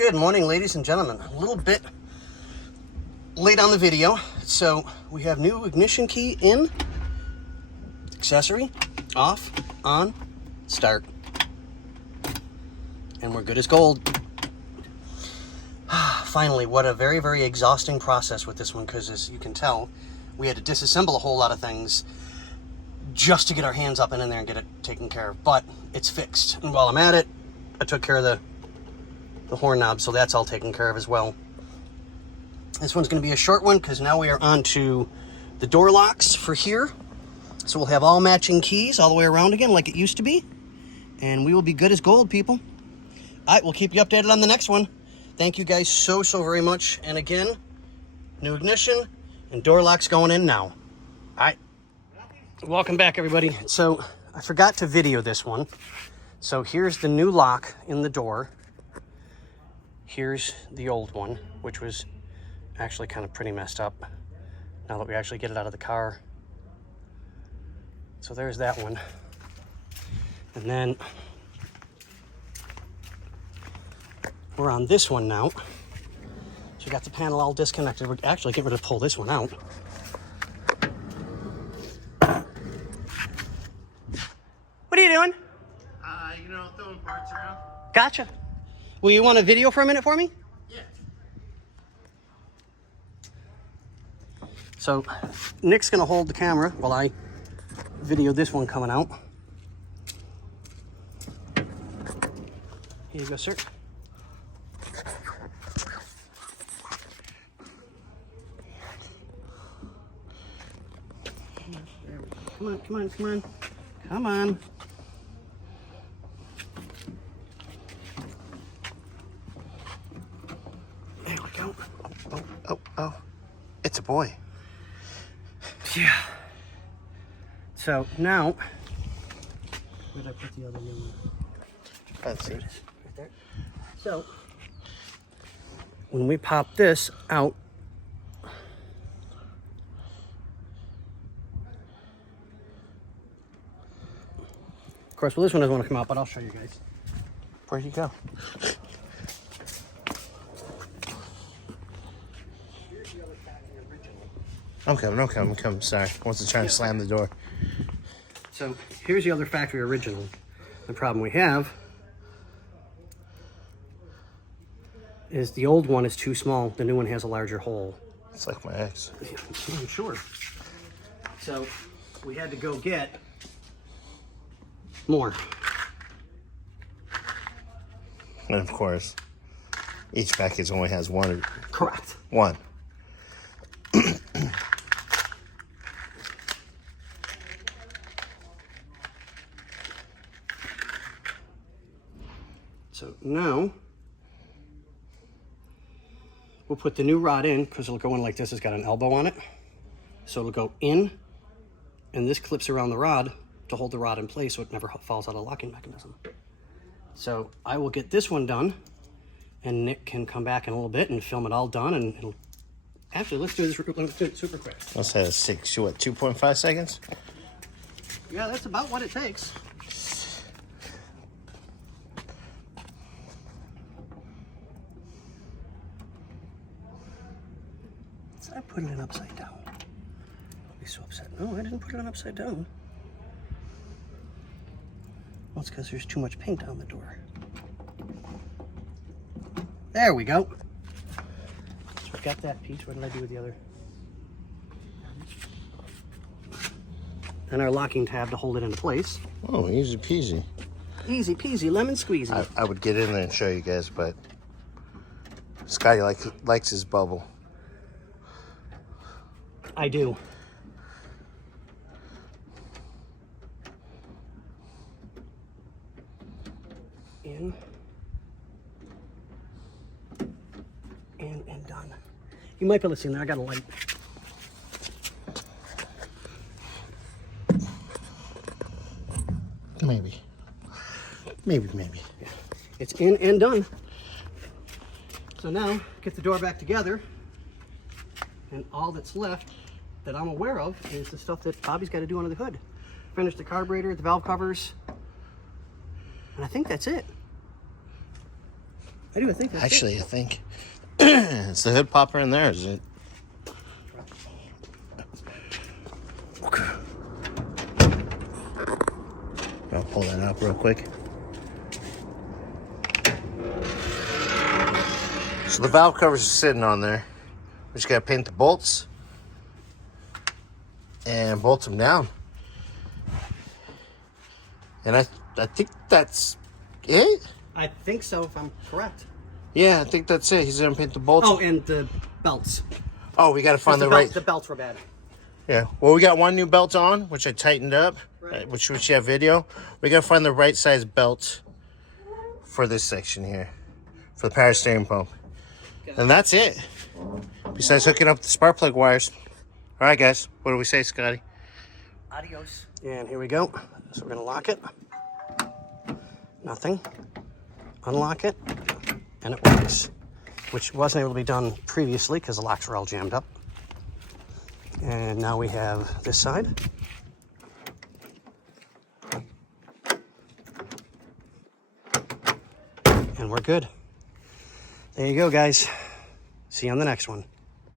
Good morning, ladies and gentlemen. A little bit late on the video, so we have new ignition key in, accessory, off, on, start, and we're good as gold. Finally, what a very, very exhausting process with this one, because as you can tell, we had to disassemble a whole lot of things just to get our hands up and in there and get it taken care of, but it's fixed. And while I'm at it, I took care of the horn knob, so that's all taken care of as well. This one's going to be a short one because now we are on to the door locks for here. So we'll have all matching keys all the way around again like it used to be, and we will be good as gold, people. All right, we'll keep you updated on the next one. Thank you guys so very much. And again, new ignition and door locks going in now. All right, welcome back, everybody. So I forgot to video this one. So here's the new lock in the door. Here's the old one, which was actually kind of pretty messed up now that we actually get it out of the car. So there's that one. And then we're on this one now. So we got the panel all disconnected. We're actually getting ready to pull this one out. What are you doing? Throwing parts around. Gotcha. Well, you want a video for a minute for me? Yeah. So Nick's gonna hold the camera while I video this one coming out. Here you go, sir. Come on, come on, come on. Come on. There we go. Oh. It's a boy. Yeah. So now, where did I put the other new one? Let's see. Right there. So, when we pop this out, of course, well, this one doesn't want to come out, but I'll show you guys. Where'd you go? I'm coming. Sorry. I wasn't trying to slam the door. So here's the other factory original. The problem we have is the old one is too small. The new one has a larger hole. It's like my ex. I'm sure. So we had to go get more. And of course, each package only has one. Correct. One. So now we'll put the new rod in because it'll go in like this. It's got an elbow on it. So it'll go in, and this clips around the rod to hold the rod in place so it never falls out of the locking mechanism. So I will get this one done, and Nick can come back in a little bit and film it all done, and it'll... Actually, let's do it super quick. Let's have 2.5 seconds? Yeah, that's about what it takes. I put it in upside down. I'll be so upset. No, I didn't put it in upside down. Well, it's because there's too much paint on the door. There we go. So we've got that piece. What did I do with the other? And our locking tab to hold it into place. Oh, easy peasy. Easy peasy, lemon squeezy. I would get in there and show you guys, but Scotty likes his bubble. I do. In. And done. You might be able to see in there. I got a light. Maybe. Yeah. It's in and done. So now, get the door back together. And all that's left that I'm aware of is the stuff that Bobby's got to do under the hood. Finish the carburetor, the valve covers, and I think that's it. I do. I think that's Actually, I think it's the hood popper in there, is it? Okay. I'll pull that up real quick. So the valve covers are sitting on there. We just gotta paint the bolts and bolt them down. And I think that's it. I think so, if I'm correct. Yeah, I think that's it. He's gonna paint the bolts. Oh, and the belts. Oh, we gotta find the right. The belts were bad. Yeah. Well, we got one new belt on, which I tightened up, Right. which you have video. We gotta find the right size belt for this section here, for the power steering pump. And that's it. Besides hooking up the spark plug wires. All right, guys. What do we say, Scotty? Adios. And here we go. So we're gonna lock it. Nothing. Unlock it, and it works, which wasn't able to be done previously because the locks were all jammed up. And now we have this side. And we're good. There you go, guys. See you on the next one.